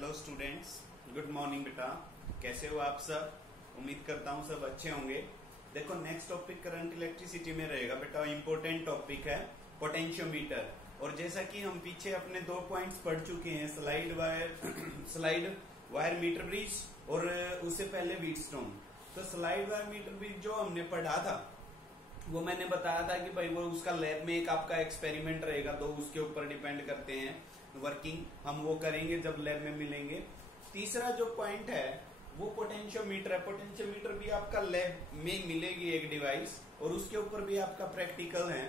Hello students, good morning बेटा। कैसे हो आप सब? उम्मीद करता हूँ सब अच्छे होंगे। देखो, नेक्स्ट टॉपिक करंट इलेक्ट्रिसिटी में रहेगा बेटा। इंपॉर्टेंट टॉपिक है पोटेंशियोमीटर। और जैसा कि हम पीछे अपने 2 पॉइंट्स पढ़ चुके हैं, स्लाइड वायर मीटर ब्रिज और उससे पहले व्हीटस्टोन। तो स्लाइड वायर मीटर ब्रिज जो हमने पढ़ा था वो मैंने बताया था कि भाई वो उसका लैब में एक आपका एक्सपेरिमेंट रहेगा, तो उसके ऊपर डिपेंड करते हैं वर्किंग। हम वो करेंगे जब लैब में मिलेंगे। तीसरा जो पॉइंट है वो पोटेंशियोमीटर है। पोटेंशियोमीटर भी आपका लैब में मिलेगी एक डिवाइस, और उसके ऊपर भी आपका प्रैक्टिकल है।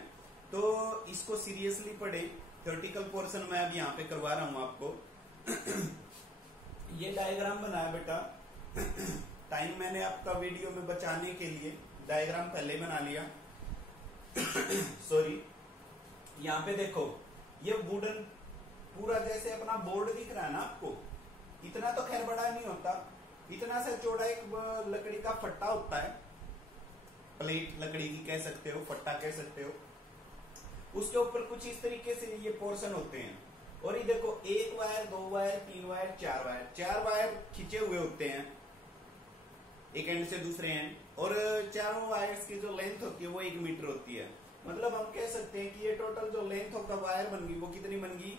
तो इसको सीरियसली पढ़े। थ्योरेटिकल पोर्शन मैं अब यहाँ पे करवा रहा हूँ आपको। ये डायग्राम बनाया बेटा। टाइम मैंने आपका वीडियो में बचाने के लिए डायग्राम पहले बना लिया। सॉरी, यहाँ पे देखो, ये वुडन पूरा जैसे अपना बोर्ड दिख रहा है ना आपको, इतना तो खैर बड़ा नहीं होता, इतना सा चौड़ा एक लकड़ी का फट्टा होता है। प्लेट लकड़ी की कह सकते हो, फट्टा कह सकते हो। उसके ऊपर कुछ इस तरीके से ये पोर्शन होते हैं। और ये देखो, 1 wire, 2 wire, 3 wire, 4 wire, 4 wire खिंचे हुए होते हैं एक एंड से दूसरे एंड। और चारों वायर्स की जो लेंथ होती है वो 1 मीटर होती है। मतलब हम कह सकते हैं कि ये टोटल जो लेंथ ऑफ द वायर बन गई वो कितनी बन गई?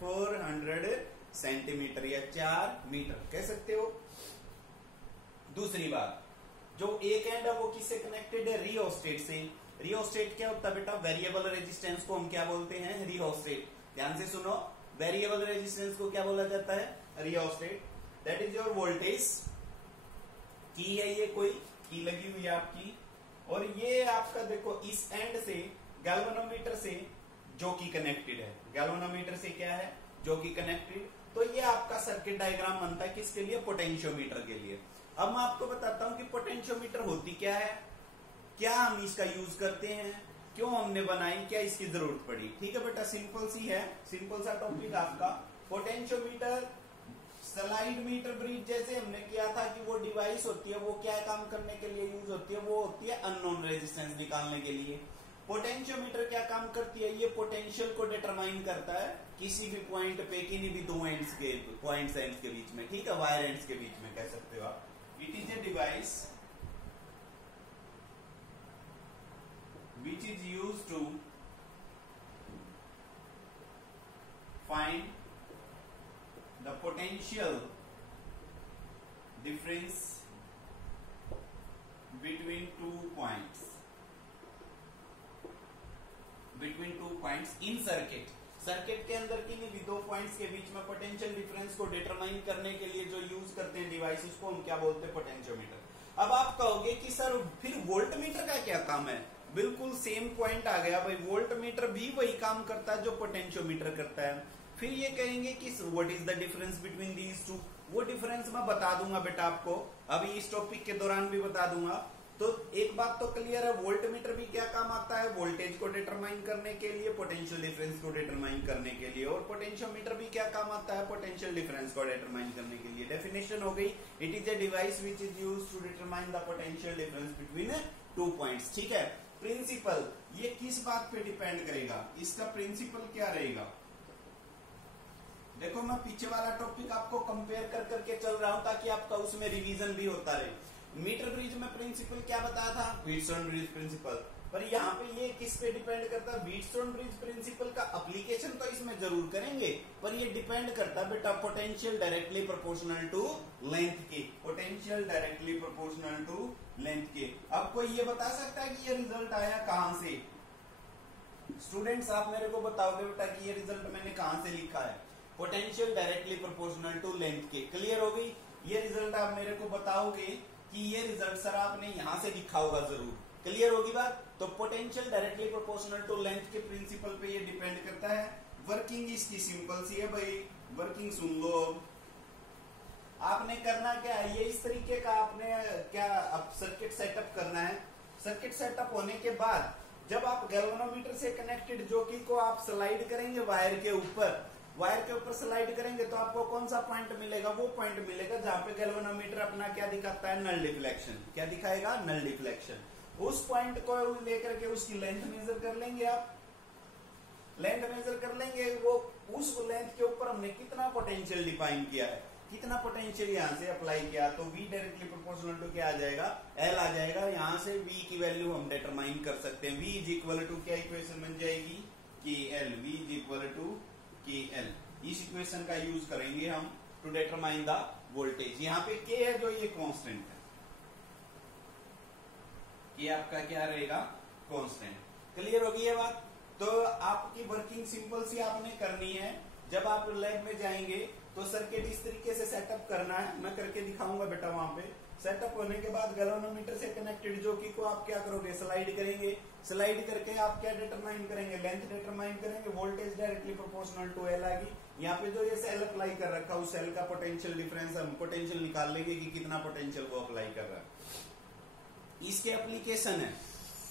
400 सेंटीमीटर या 4 मीटर कह सकते हो। दूसरी बात, जो एक एंड है वो किससे कनेक्टेड है? रियोस्टेट से। रियोस्टेट क्या होता है बेटा? वेरिएबल रेजिस्टेंस को हम क्या बोलते हैं? रियोस्टेट। ध्यान से सुनो, वेरिएबल रेजिस्टेंस को क्या बोला जाता है? Rheostat. That is your voltage. की है, ये कोई की लगी हुई है आपकी। और ये आपका देखो, इस एंड से गैल्वेनोमीटर से जो कि कनेक्टेड है। गैल्वेनोमीटर से क्या है? जो कि कनेक्टेड। तो ये आपका सर्किट डायग्राम बनता है किसके लिए? पोटेंशियोमीटर के लिए। अब मैं आपको बताता हूं कि पोटेंशियोमीटर होती क्या है, क्या हम इसका यूज करते हैं, क्यों हमने बनाई, क्या इसकी जरूरत पड़ी। ठीक है बेटा, सिंपल सी है, सिंपल सा टॉपिक आपका। पोटेंशियोमीटर स्लाइड मीटर ब्रिज जैसे हमने किया था कि वो डिवाइस होती है, वो क्या काम करने के लिए यूज होती है? वो होती है अननोन रेजिस्टेंस निकालने के लिए। पोटेंशियोमीटर क्या काम करती है? ये पोटेंशियल को डिटरमाइन करता है किसी भी पॉइंट पे, किन्हीं भी 2 एंड्स के पॉइंट्स एंड्स के बीच में। ठीक है, वायर एंड्स के बीच में कह सकते हो आप। It is a device which is used to find the potential difference between 2 points in circuit। Circuit के अंदर किन्हीं भी 2 पॉइंट्स के बीच में पोटेंशियल डिफरेंस को डिटरमाइन करने के लिए जो यूज करते हैं डिवाइस, उसको हम क्या बोलते हैं? पोटेंशियोमीटर। अब आप कहोगे कि सर फिर वोल्ट मीटर का क्या काम है? बिल्कुल सेम पॉइंट आ गया भाई। वोल्ट मीटर भी वही काम करता है जो पोटेंशियोमीटर करता है। फिर ये कहेंगे कि what is the difference between these two. वो डिफरेंस मैं बता दूंगा बेटा आपको, अभी इस टॉपिक के दौरान भी बता दूंगा। तो एक बात तो क्लियर है, वोल्ट मीटर भी क्या काम आता है? वोल्टेज को डिटरमाइन करने के लिए, पोटेंशियल डिफरेंस को डिटरमाइन करने के लिए। और पोटेंशियोमीटर भी क्या काम आता है? पोटेंशियल डिफरेंस को डिटरमाइन करने के लिए। डेफिनेशन हो गई, it is a device which is used to determine the potential difference between 2 points. ठीक है। प्रिंसिपल, ये किस बात पे डिपेंड करेगा? इसका प्रिंसिपल क्या रहेगा? देखो, मैं पीछे वाला टॉपिक आपको कंपेयर कर करके चल रहा हूं ताकि आपका उसमें रिवीजन भी होता रहे। मीटर ब्रिज में प्रिंसिपल क्या बताया था? Wheatstone bridge principle. पर यहाँ पे ये किस पे डिपेंड करता है? व्हीटस्टोन ब्रिज प्रिंसिपल का एप्लीकेशन तो इसमें जरूर करेंगे, पर ये डिपेंड करता है बेटा potential directly proportional to length के। Potential directly proportional to length के। अब कोई ये बता सकता है कि ये रिजल्ट आया कहां से? स्टूडेंट्स, आप मेरे को बताओगे बेटा कि ये रिजल्ट मैंने कहां से लिखा है? Potential directly proportional to length के। क्लियर हो गई? ये रिजल्ट आप मेरे को बताओगे कि ये रिजल्ट सर आपने यहां से लिखा होगा जरूर। क्लियर होगी बात? तो potential directly proportional to length के प्रिंसिपल पे ये डिपेंड करता है। वर्किंग इसकी सिंपल सी है भाई, वर्किंग सुन लो। आपने करना क्या है, ये इस तरीके का आपने क्या अब सर्किट सेटअप करना है। सर्किट सेटअप होने के बाद जब आप गैल्वेनोमीटर से कनेक्टेड जोकी को आप स्लाइड करेंगे वायर के ऊपर स्लाइड करेंगे तो आपको कौन सा पॉइंट मिलेगा? वो पॉइंट मिलेगा जहां पे गैल्वेनोमीटर अपना क्या दिखाता है? Null deflection. क्या दिखाएगा? Null deflection. उस पॉइंट को लेकर के उसकी लेंथ मेजर कर लेंगे आप। लेंथ मेजर कर लेंगे, वो उस लेंथ के ऊपर हम हमने कितना पोटेंशियल डिफाइन किया है, कितना पोटेंशियल यहां से अप्लाई किया, तो V डायरेक्टली प्रोपोर्शनल टू क्या आ जाएगा, L आ जाएगा। यहां से V की वैल्यू हम डिटरमाइन कर सकते हैं। V इज इक्वल टू क्या इक्वेशन बन जाएगी, KL। V is equal to KL। इस इक्वेशन का यूज करेंगे हम टू डिटरमाइन द वोल्टेज। यहाँ पे K है जो ये कांस्टेंट है, K आपका क्या रहेगा, कांस्टेंट। क्लियर होगी ये बात। तो आपकी वर्किंग सिंपल सी आपने करनी है। जब आप लैब में जाएंगे तो सर्किट इस तरीके से सेटअप करना है, मैं करके दिखाऊंगा बेटा। वहां पे सेटअप होने के बाद गैल्वेनोमीटर से कनेक्टेड जो की को आप क्या करोगे, स्लाइड करेंगे। स्लाइड करके आप क्या डिटरमाइन करेंगे, लेंथ डिटरमाइन करेंगे। Voltage directly proportional to L आएगी। यहाँ पे जो ये सेल अप्लाई कर रखा है उस सेल का पोटेंशियल डिफरेंस, हम पोटेंशियल निकाल लेंगे कि कितना पोटेंशियल वो अप्लाई कर रहा है। इसके एप्लीकेशन है,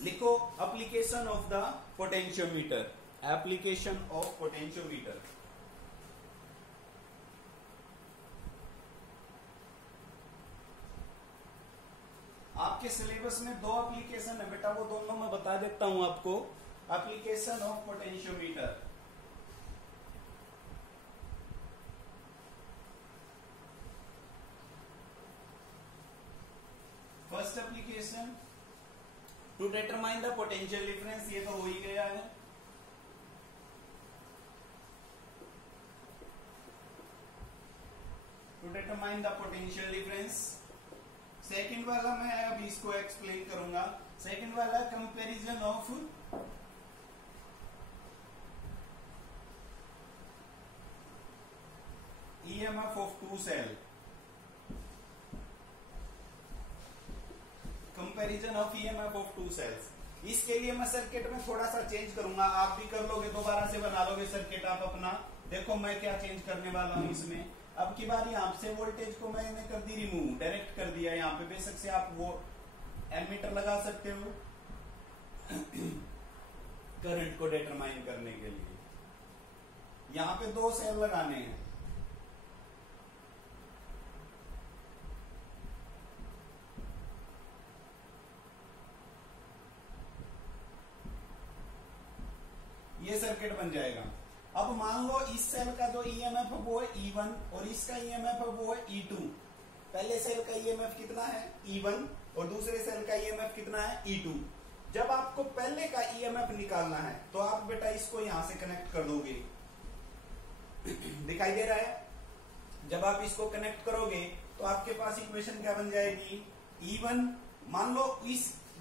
लिखो application of the potentiometer. Application of potentiometer. आपके सिलेबस में दो एप्लीकेशन है बेटा, वो दोनों मैं बता देता हूं आपको। Application of potentiometer, first application to determine the potential difference, ये तो हो ही गया है। To determine the potential difference. Second वाला मैं अब इसको एक्सप्लेन करूंगा। सेकंड वाला comparison of EMF of two cell. Comparison of EMF of two cells. इसके लिए मैं सर्किट में थोड़ा सा चेंज करूंगा, आप भी कर लोगे, दोबारा से बना लोगे सर्किट आप अपना। देखो मैं क्या चेंज करने वाला हूं इसमें। अब की बार यहाँ से वोल्टेज को मैंने कर दी रिमूव, डायरेक्ट कर दिया। यहाँ पे बेशक से आप वो एमीटर लगा सकते हो करंट को डिटरमाइन करने के लिए। यहाँ पे दो सेल लगाने हैं। ये सर्किट बन जाएगा। अब मान लो इस सेल का जो ईएमएफ है वो है E1 और इसका ईएमएफ है वो है E2। पहले सेल का ईएमएफ कितना है, E1, और दूसरे सेल का ईएमएफ कितना है, E2। जब आपको पहले का ईएमएफ निकालना है तो आप बेटा इसको यहां से कनेक्ट कर दोगे। दिखाई दे रहा है। जब आप इसको कनेक्ट करोगे तो आपके पास इक्वेशन क्या बन जाएगी, E1। मान लो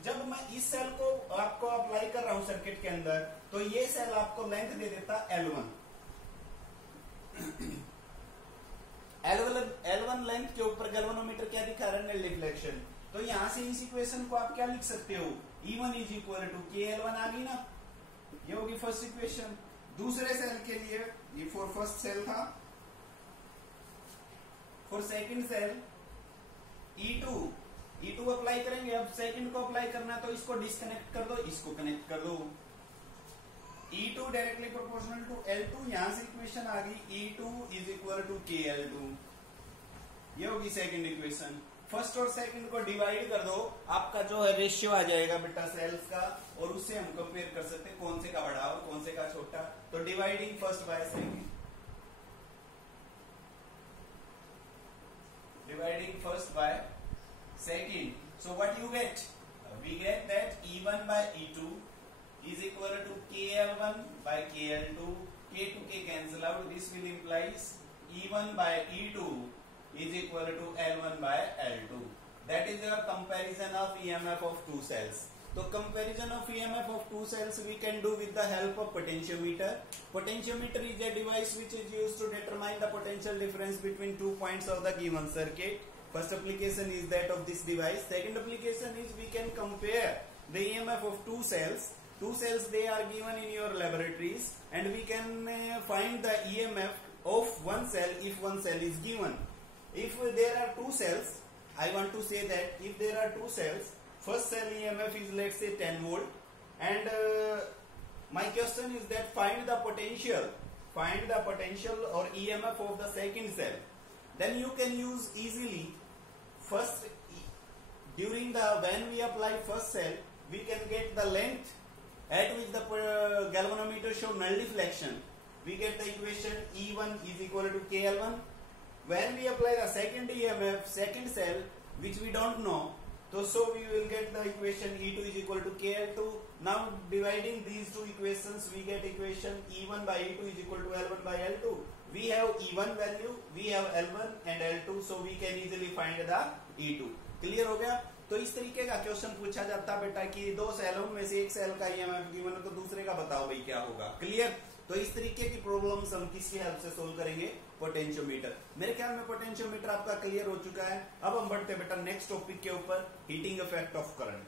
जब मैं इस सेल को आपको अप्लाई कर रहा हूं सर्किट के अंदर, तो ये सेल आपको लेंथ दे देता L1। L1 लेंथ के ऊपर गैल्वेनोमीटर क्या दिखा रहा है, नेल डिफ्लेक्शन। तो यहां से इस इक्वेशन को आप क्या लिख सकते हो, E1 is equal to KL1 आ गई ना, ये होगी फर्स्ट इक्वेशन। दूसरे सेल के लिए ये फॉर फर्स्ट सेल था, for second cell E2 apply करेंगे। अब सेकंड को अप्लाई करना है तो इसको डिस्कनेक्ट कर दो, इसको कनेक्ट कर दो। E2 directly proportional to L2, यहां से इक्वेशन आ गई E2 is equal to KL2। ये होगी सेकंड इक्वेशन। फर्स्ट और सेकंड को डिवाइड कर दो, आपका जो है रेशियो आ जाएगा बेटा सेल्स का, और उससे हम कंपेयर कर सकते हैं कौन से का बड़ा और कौन से का छोटा। तो dividing first by second, dividing first by second. So what you get? We get that E1 by E2 is equal to KL1 by KL2. K cancel out. This will implies E1 by E2 is equal to L1 by L2. That is your comparison of EMF of two cells. So comparison of EMF of two cells we can do with the help of potentiometer. Potentiometer is a device which is used to determine the potential difference between 2 points of the given circuit. First application is that of this device. Second application is we can compare the EMF of two cells. Two cells they are given in your laboratories, and we can find the EMF of one cell if one cell is given. If there are two cells, I want to say that if there are two cells, first cell EMF is let's say 10 volt, and my question is that find the potential or EMF of the second cell. Then you can use easily first when we apply first cell, we can get the length at which the galvanometer show null deflection. we get the equation E1 is equal to KL1. When we apply the second EMF, second cell, which we don't know, so we will get the equation E2 is equal to KL2. Now dividing these two equations, we get equation E1 by E2 is equal to L1 by L2. We have E1 value, we have L1 and L2, so we can easily find the E2. Clear हो गया? तो इस तरीके का question पूछा जाता बेटा कि दो सेलों में से एक सेल का ईएमएफ गिवन है तो दूसरे का बताओ भाई क्या होगा. क्लियर? तो इस तरीके की प्रॉब्लम्स हम किसकी हेल्प से सोल्व करेंगे? पोटेंशियोमीटर. मेरे ख्याल में पोटेंशियोमीटर आपका क्लियर हो चुका है. अब हम बढ़ते बेटा नेक्स्ट टॉपिक के ऊपर, heating effect of current.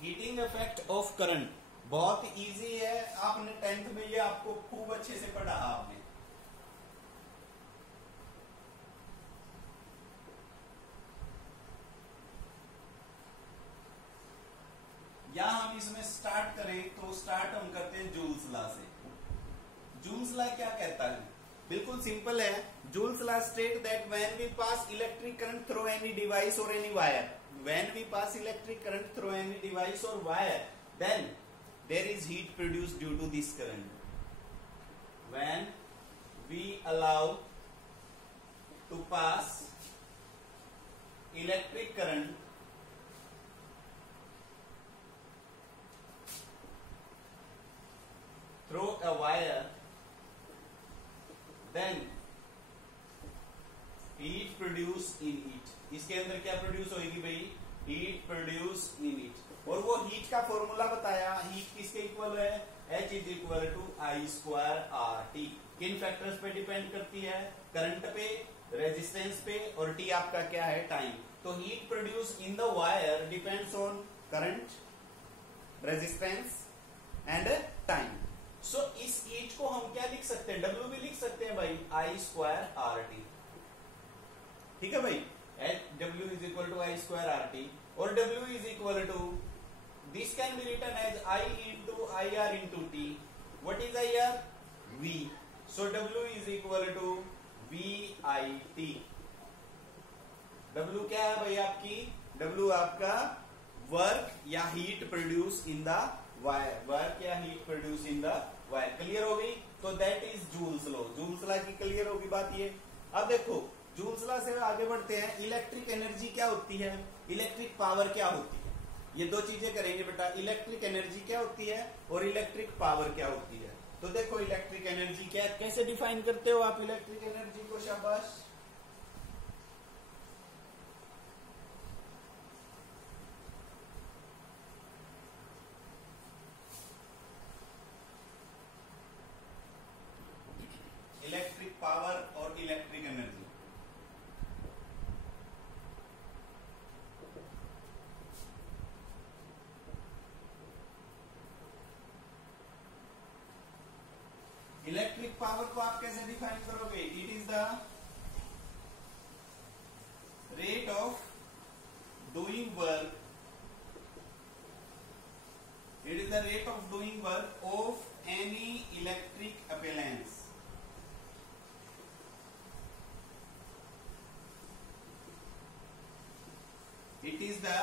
Heating effect of current बहुत इजी है. आपने 10th में ये आपको खूब अच्छे से पढ़ा आपने. या हम इसमें स्टार्ट करें तो स्टार्ट हम करते हैं जूल्स लॉ से. जूल्स लॉ क्या कहता है? बिल्कुल सिंपल है. Joule's law state that when we pass electric current through any device और any wire, when we pass electric current through any device or wire, then there is heat produced due to this current. When we allow to pass electric current through a wire, then heat produced in it. इसके अंदर क्या produce होगी भाई? Heat produce in it. और वो heat का formula बताया. Heat किसके इक्वल है? H is equal to I square R T. किन फैक्टर्स पे डिपेंड करती है? करंट पे, रेजिस्टेंस पे, और टी आपका क्या है? टाइम. तो heat produce in the wire depends on current, resistance and time. So इस हीट को हम क्या लिख सकते हैं? डब्ल्यू भी लिख सकते हैं भाई, आई स्क्वायर आर टी. ठीक है भाई. W is equal to I square RT, or W is equal to, this can be written as I into IR into T. What is IR? V. So W is equal to VIT. W क्या है भाई आपकी? W आपका work या heat produce in the wire. Work या heat produce in the wire. Clear हो गई? तो that is Joule's law. Joule's law की क्लियर होगी बात ये. अब देखो जूल्स लॉ से आगे बढ़ते हैं. इलेक्ट्रिक एनर्जी क्या होती है? इलेक्ट्रिक पावर क्या होती है? ये दो चीजें करेंगे बेटा. इलेक्ट्रिक एनर्जी क्या होती है और इलेक्ट्रिक पावर क्या होती है. तो देखो इलेक्ट्रिक एनर्जी क्या, कैसे डिफाइन करते हो आप इलेक्ट्रिक एनर्जी को? शाबाश. इलेक्ट्रिक पावर और इलेक्ट्रिक एनर्जी. इलेक्ट्रिक पावर को आप कैसे डिफाइन करोगे? It is the rate of doing work. It is the rate of doing work of any electric appliance. It is the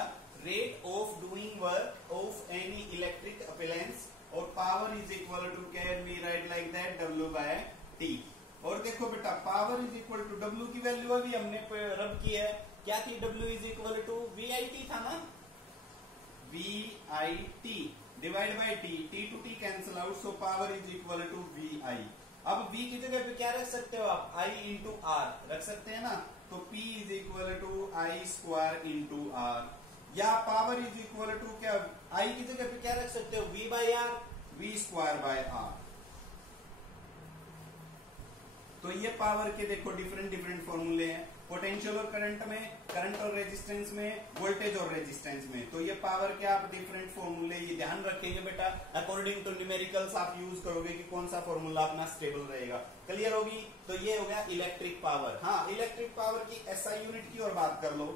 rate of doing work of any electric appliance, और power is equal to, can be write like that, W by T. और देखो बेटा power is equal to, W की value अभी हमने rub की है. क्या थी? W is equal to VIT था ना. VIT divide by T. T to T cancel out, so power is equal to VI. अब V की जगह पे क्या रख सकते हो आप? I इंटू R रख सकते हैं ना. तो P is equal to I square into R. या पावर इज इक्वल टू क्या? I की जगह पे क्या रख सकते हो? V by R, V square by R. तो ये पावर के देखो डिफरेंट डिफरेंट फॉर्मूले हैं. पोटेंशियल और करंट में, करंट और रेजिस्टेंस में, वोल्टेज और रेजिस्टेंस में. तो ये पावर के आप डिफरेंट फॉर्मूले ये ध्यान रखेंगे बेटा. अकॉर्डिंग टू न्यूमेरिकल्स आप यूज करोगे कि कौन सा फॉर्मूला अपना स्टेबल रहेगा. क्लियर होगी? तो ये हो गया इलेक्ट्रिक पावर. हाँ, इलेक्ट्रिक पावर की SI यूनिट की और बात कर लो.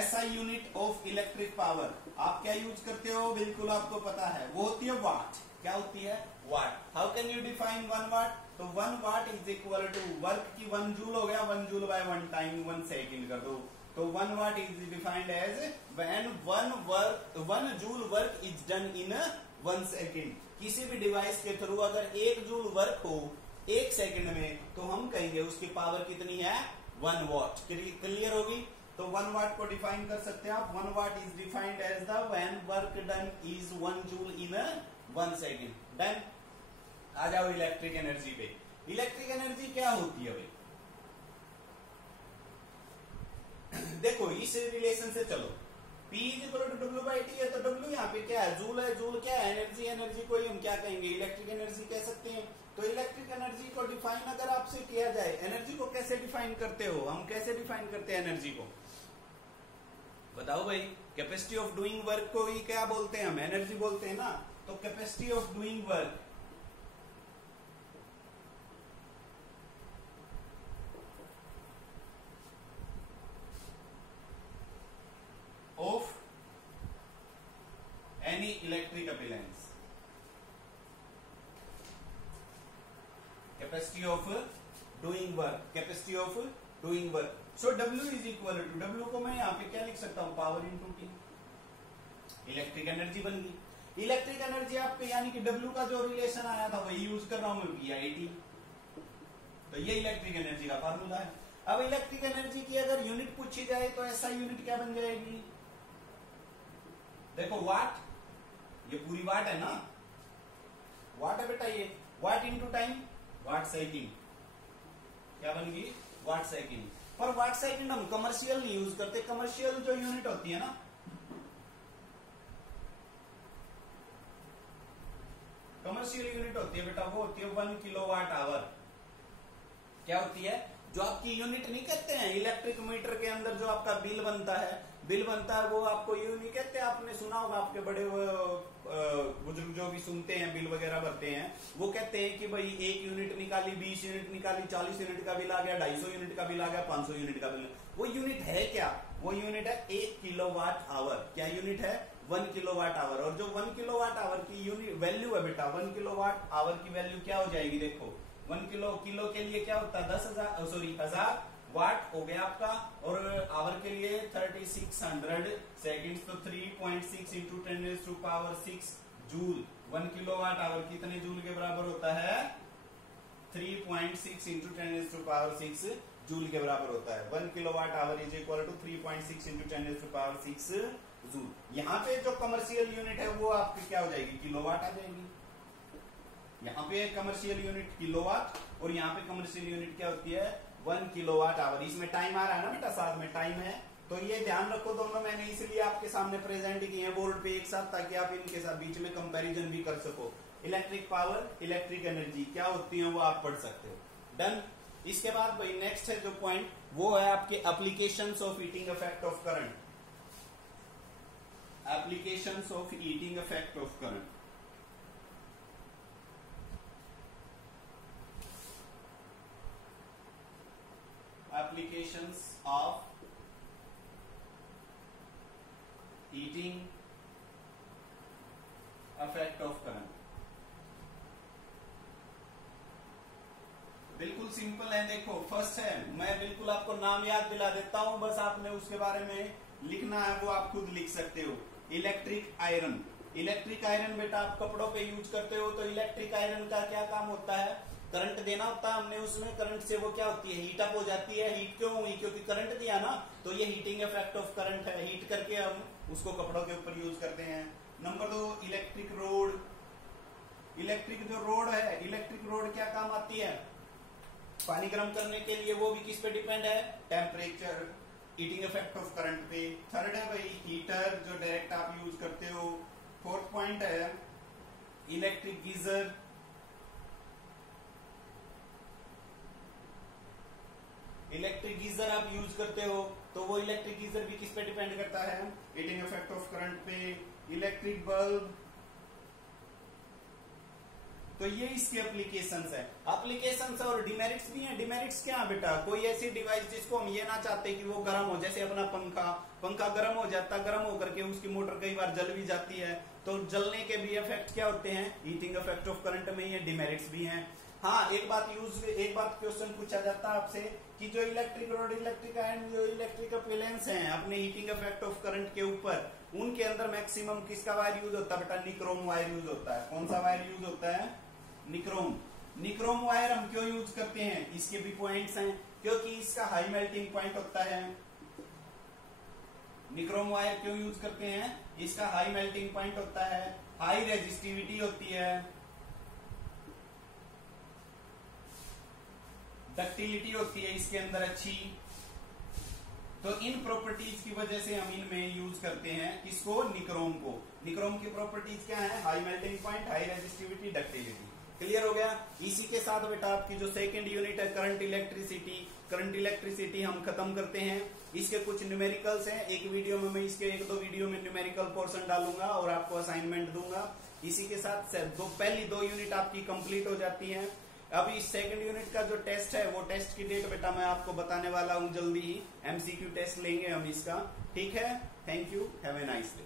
SI unit of electric power आप क्या यूज करते हो? बिल्कुल आपको पता है, वो होती है वाट. क्या होती है? Watt. How can you define 1 watt? तो 1 watt is equal to work की 1 जूल हो गया, 1 जूल बाय 1 टाइम 1 सेकेंड कर दो। तो 1 watt is defined as when 1 joule work is done in 1 second। किसी भी डिवाइस के थ्रू अगर 1 जूल वर्क हो 1 सेकंड में, तो हम कहेंगे उसकी पावर कितनी है? 1 watt। क्लियर होगी? तो 1 watt को डिफाइन कर सकते हैं आप। 1 watt is defined as the when work done is 1 joule in 1 second। Done. आ जाओ इलेक्ट्रिक एनर्जी पे। इलेक्ट्रिक एनर्जी क्या होती है भाई? देखो इस रिलेशन से चलो, P is equal to W by T है, तो डब्ल्यू यहाँ पे क्या है? जूल है। जूल क्या है? एनर्जी। एनर्जी को ही हम क्या कहेंगे? इलेक्ट्रिक एनर्जी कह सकते हैं। तो इलेक्ट्रिक एनर्जी को डिफाइन अगर आपसे किया जाए, एनर्जी को कैसे डिफाइन करते हो? हम कैसे डिफाइन करते हैं एनर्जी को? बताओ भाई। कैपेसिटी ऑफ डूइंग वर्क को ही क्या बोलते हैं? हम एनर्जी बोलते हैं ना। तो capacity of doing work of any electric appliance, capacity of doing work, capacity of doing work। so W is equal to, W को मैं यहाँ पे क्या लिख सकता हूँ? Power into T. Electric energy बन गई। इलेक्ट्रिक एनर्जी आपके यानी कि W का जो रिलेशन आया था वही यूज कर रहा हूं मैं, PIT। तो ये इलेक्ट्रिक एनर्जी का फार्मूला है। अब इलेक्ट्रिक एनर्जी की अगर यूनिट पूछी जाए तो ऐसा यूनिट क्या बन जाएगी? देखो वाट, ये पूरी वाट है ना, वाट है बेटा ये। Watt into time, watt second. क्या बन गई? Watt second. पर वाट सेकेंड हम कमर्शियल नहीं यूज करते। कमर्शियल जो यूनिट होती है ना, कमर्शियल यूनिट होती है बेटा, वो होती है 1 किलोवाट आवर। क्या होती है? जो आपकी यूनिट नहीं कहते हैं इलेक्ट्रिक मीटर के अंदर जो आपका बिल बनता है, वो आपको यूं नहीं कहते। आपने सुना होगा, आपके बड़े बुजुर्ग जो भी सुनते हैं बिल वगैरह भरते हैं, वो कहते हैं कि भाई 1 यूनिट निकाली, 20 यूनिट निकाली, 40 यूनिट का बिल आ गया, 250 यूनिट का बिल आ गया, 500 यूनिट का बिल। वो यूनिट है क्या? वो यूनिट है 1 किलोवाट आवर। क्या यूनिट है? 1 किलोवाट आवर। और जो 1 किलोवाट आवर की यूनिट वैल्यू है बेटा, 1 किलोवाट आवर की वैल्यू क्या हो जाएगी? देखो 1 किलो के लिए क्या होता है? 1000 वाट हो गया आपका, और आवर के लिए 3600 सेकेंड्स। तो 3.6 इंटू 10⁻⁶ जूल। 1 किलोवाट आवर कितने जूल के बराबर होता है? 3.6 इंटू 10⁻⁶ जूल के बराबर होता है। 1 kilowatt hour is equal to 3.6 into 10⁻⁶ joule. यहाँ पे जो कमर्शियल यूनिट है वो आपकी क्या हो जाएगी? किलोवाट आ जाएगी। यहाँ पे कमर्शियल यूनिट किलोवाट, और यहाँ पे कमर्शियल यूनिट क्या होती है? 1 किलोवाट आवर। इसमें टाइम आ रहा है ना बेटा, साथ में टाइम है। तो ये ध्यान रखो, दोनों मैंने इसलिए आपके सामने प्रेजेंट किए हैं बोर्ड पे एक साथ, ताकि आप इनके साथ बीच में कंपैरिजन भी कर सको। इलेक्ट्रिक पावर, इलेक्ट्रिक एनर्जी क्या होती है वो आप पढ़ सकते हो। डन। इसके बाद भाई नेक्स्ट है जो पॉइंट, वो है आपके applications of heating effect of current. Applications of heating effect of current. applications of heating effect of current। बिल्कुल सिंपल है। देखो फर्स्ट है, मैं बिल्कुल आपको नाम याद दिला देता हूं, बस आपने उसके बारे में लिखना है, वो आप खुद लिख सकते हो। Electric iron. इलेक्ट्रिक आयरन बेटा आप कपड़ों पे यूज करते हो, तो इलेक्ट्रिक आयरन का क्या काम होता है? करंट देना होता है हमने उसमें। करंट से वो क्या होती है? हीट अप हो जाती है। हीट क्यों हुई? क्योंकि करंट दिया ना, तो ये हीटिंग इफेक्ट ऑफ करंट है। हीट करके हम उसको कपड़ों के ऊपर यूज करते हैं। Number 2 electric road. इलेक्ट्रिक जो रोड है, इलेक्ट्रिक रोड क्या काम आती है? पानी गर्म करने के लिए। वो भी किस पे डिपेंड है? Temperature, heating effect of current पे। थर्ड है भाई हीटर, जो डायरेक्ट आप यूज करते हो। फोर्थ पॉइंट है इलेक्ट्रिक गीजर। इलेक्ट्रिक गीजर आप यूज करते हो, तो वो इलेक्ट्रिक गीजर भी किस पे डिपेंड करता है? हीटिंग इफेक्ट ऑफ करंट पे। इलेक्ट्रिक बल्ब, तो ये इसके एप्लीकेशंस है। एप्लीकेशंस और डिमेरिट्स भी हैं। डिमेरिट्स क्या है बेटा, कोई ऐसी डिवाइस जिसको हम ये ना चाहते कि वो गर्म हो, जैसे अपना पंखा गर्म हो जाता, गर्म होकर के उसकी मोटर कई बार जल भी जाती है, तो जलने के भी इफेक्ट क्या होते हैं, हीटिंग इफेक्ट ऑफ करंट में ये डिमेरिट्स भी हैं। हाँ, एक बात क्वेश्चन पूछा जाता है आपसे कि जो इलेक्ट्रिक रोड इलेक्ट्रिक एंड जो इलेक्ट्रिक अप्लायंस हैं अपने हीटिंग इफेक्ट ऑफ करंट के ऊपर, उनके अंदर मैक्सिमम किसका वायर यूज होता है बेटा, निक्रोम वायर यूज होता है। कौन सा वायर यूज होता है, निक्रोम। निक्रोम वायर हम क्यों यूज करते हैं, इसके भी पॉइंट्स हैं, क्योंकि इसका हाई मेल्टिंग पॉइंट होता है। निक्रोम वायर क्यों यूज करते हैं, इसका हाई मेल्टिंग पॉइंट होता है, हाई रेजिस्टिविटी होती है, डक्टिलिटी होती है इसके अंदर अच्छी। तो इन प्रॉपर्टीज की वजह से हम इनमें यूज करते हैं किसको, निक्रोम को। निक्रोम की प्रॉपर्टीज क्या है, high melting point, high resistivity, ductility. Clear हो गया। इसी के साथ बेटा आपकी जो सेकंड यूनिट है करंट इलेक्ट्रिसिटी हम खत्म करते हैं। इसके कुछ न्यूमेरिकल्स हैं, एक वीडियो में मैं इसके 1-2 वीडियो में न्यूमेरिकल पोर्शन डालूंगा और आपको असाइनमेंट दूंगा। इसी के साथ पहली 2 यूनिट आपकी कंप्लीट हो जाती है। अब इस सेकंड यूनिट का जो टेस्ट है वो टेस्ट की डेट बेटा मैं आपको बताने वाला हूं जल्दी ही। MCQ टेस्ट लेंगे हम इसका, ठीक है। Thank you, have a nice day.